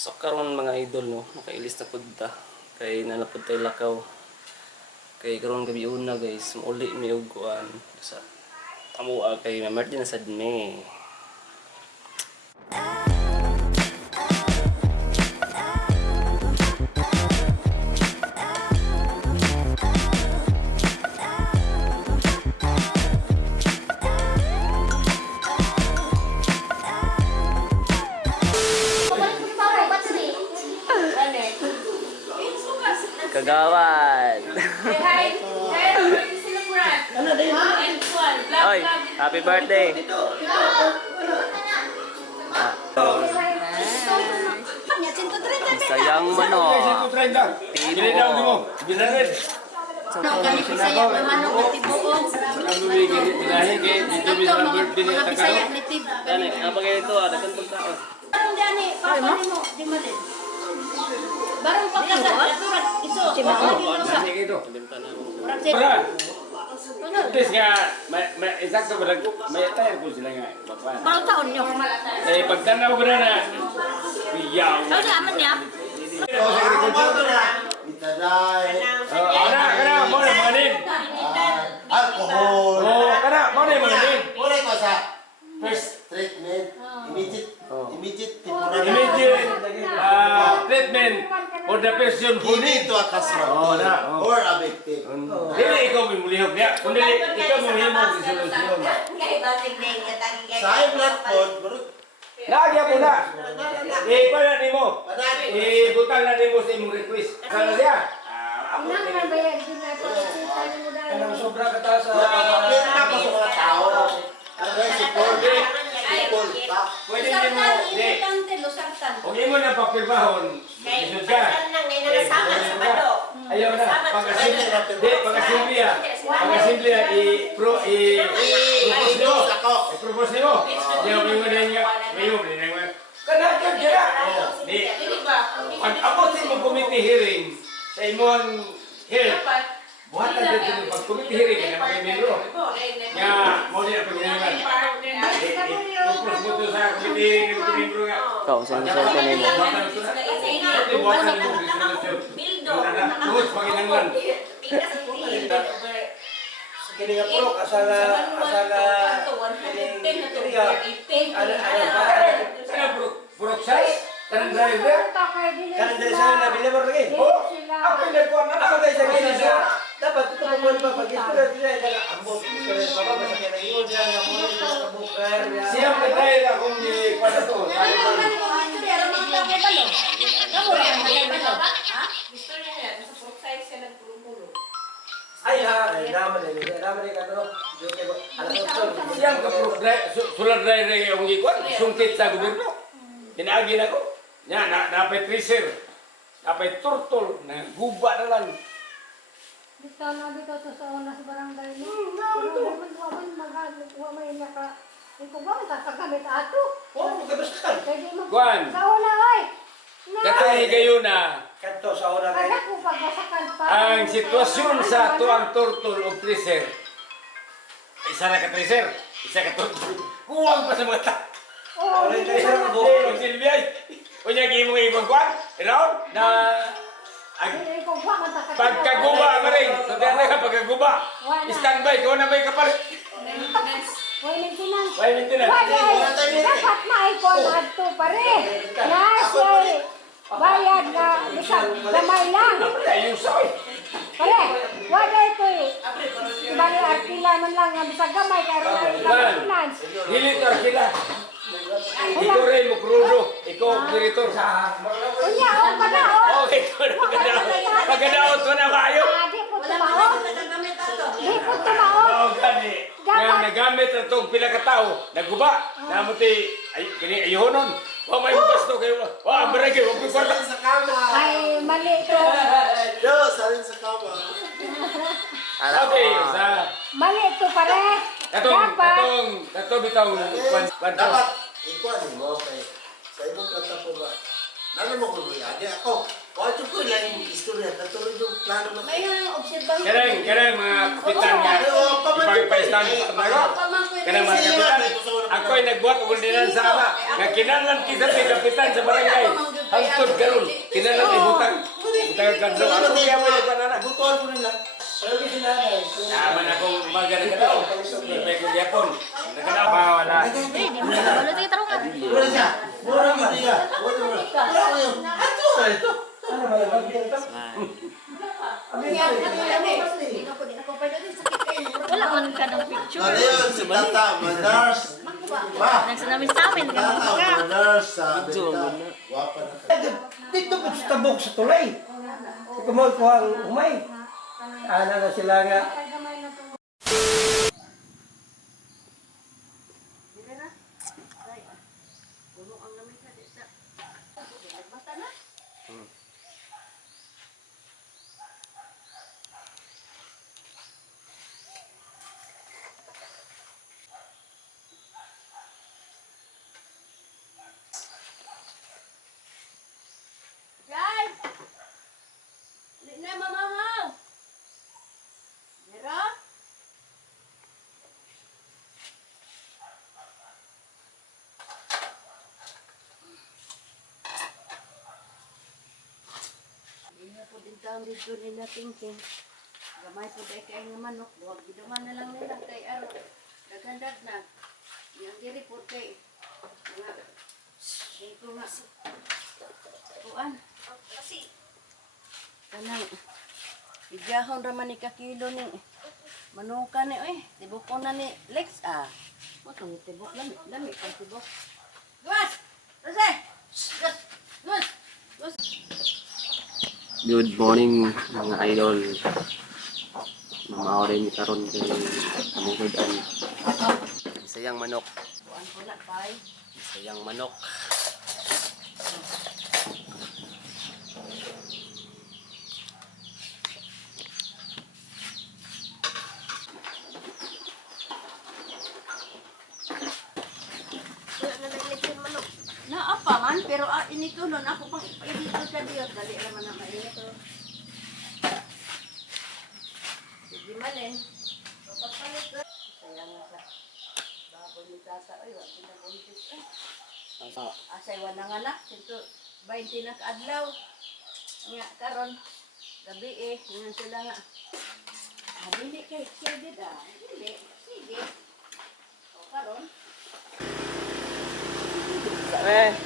So karon mga idol no, nakailis na pud ta kay nalapod tay lakaw. Kay karon gabi una guys, mauli mi og kuan sa amoa kay mamerdi na sad me. Kagawan. Oy, happy birthday. Sayang manok. Tino. Apa kayak itu ada kan pagkaon. Barang pagkasal, ito. Ito. Para. Tes nga, may eksakto ba may tayar ko sila nga. Baru taon nyo. Eh pagtanaw ko na na. Iyaw. Tahu sa aman niya? Kana mo na manin. Alcohol. Oh, kana mo na manin. Mulai ko sa First treatment, immediate treatment for the person who Hindi need. to a customer or a victim. Dili ikaw may mulihok niya. Kundi ikaw may mulihok sa solusyon. Sa high blood pod, Lagi po na. Ipala ni mo. Ibutang na ni mo sa imong request. Sana siya. Kanang sobra ka ta sa mapapakit na pa sa mga tao. Ang support, Pwede din mo. Huwag mo na papirmahon. Isod ka. Ayaw na. Pagkasimpliya. Pagkasimpliya. I-propose mo. Ayaw mo na niya. Ayaw mo na niya. Kanagyan kaya. Pag ako sa imong committee hearing sa imong health, buhatan dito yung pag-committee hearing kaya makimembro. Nga, mo din ang pagkinaman. I-propose mo ito sa committee hearing ng committee nga. Kau sa sorte nimo. Buhatan mo resolution. Tuos panginanglan. kini nga purok asala Sana purok size? Kanang driver? kanang dari sa na bilibor lagi. Oh, ako yung nagkuhan na Ako tayo sa kini sa dapat ito mo pa pag ito na sila daga ambot kaya baba sa kini yun diyan nga mo ito sa bukar. Siyang patay na kung di para to. Ay ha, naman ni kadto. Siyang sulat driver yung ikuan, sungkit sa gobyerno. Tinagi na ko. Nya, napay tracer. Napay turtol. Guba na lang. Dito na dito to sa una sa barangay mo. May naka ikaw ba matagamit ato? Oh, kabasan. Pwede mo. Kuan. Sa una oy. Katay kayo na Kadto sa una kay. Kada ko pagbasakan pa. ang sitwasyon sa tuang turtol o tracer. Isa na ka tracer, isa ka turtol. Kuwang pa sa mga tao. Oh, Wala tayo sa Oh, Silvia. Unya gi mo ibon kwan? Iraw na ikaw ba matakat. pagkaguba ka rin. So diyan ka pagkaguba. Standby ko na may kapalit. Why maintenance? Why maintenance? Dapat maipon ato pare. Yes, bayad na bisag gamay lang. Ayun soy. Pare, wala ito eh. Ibang arkila man lang nga bisag gamay karon ang maintenance. Dili to sila. Ikaw rin mo krudo. Ikaw operator sa. Unya, oh, kada, oh. Okay, pagkadaot mo na kayo. Di po tumao. Di po tumao. Oo, gani. Nga nagamit na itong pila ka tao, naguba, namuti, ay, gani, ayonon. Wa may gusto kayo. Wa, barangay, wag mo kwarta. sa kama. Ay, mali ito. Yo, salin sa kama. Okay, sa Mali ito pare. katong bitong kwanto. Dapat, ikuan mo kay sa imong kanta po ba? Nalo mo ko ya? Di ako. Ito ko lang yung istorya. Katulad yung plano mo. Karang mga kapitan nga, ipagpaistan sa tayo. Karang mga kapitan, ako'y nagbuhat og ordinansa ana. Nga kinahanglan kita si kapitan sa barangay. Hangtod karon. Kinalang ibutang. Butang kadlo. Ano kaya mo yung banana? Butuan ko nila. Pero kasi nanay. Naman akong magana ka daw. Ipay ko gyapon. Nagana pa wala. Eh, di mo na kabalo tayo tarungan. Mura siya. Mura mo siya. Mura mo yun. Ato na ito. Ano ba lang ito? Wala man ka ng picture. Ano yun? Si Tata Manars. Ba? Nagsanami-samin ka Tata mga ka. Manars. Sabi ka. Wapa na ka. Dito po sa tabok sa tulay. Kumol ko ang umay. Ana na sila nga. Yan! Hindi na mamahaw. Pero? Hindi na po din taong dito nila thinking. Gamay po dahil kayo ng manok. Huwag giduman na lang nila kay Aro. Dagandag na. Yang diri po kay. Nga. Dito nga. Kuan. Kanang. Igahon raman ni kakilo ni. Manuka ni oy. Tibok ko na ni Lex ah. Matong tibok lami. Lami pang tibok. Gus! Rose! Gus! Gus! Gus! Good morning mga idol. Mamaw rin karon kay among hudan. Isayang manok. Kuan ko na tay. Isayang manok. Wala na nagleksyon manok. Naapa man, pero inito nun ako pang idito sa Diyos. Dali naman na mainito. Sige malin. Papapalit ka. Kaya nga sa baboy ni tata. Ay, wag pinabuntis eh. Asay wala nga na. Ito, 20 na kaadlaw. Nga, karon. Gabi eh. Nga sila nga. Dili kay Kildid ah. Dili. Sige. O karon. Eh,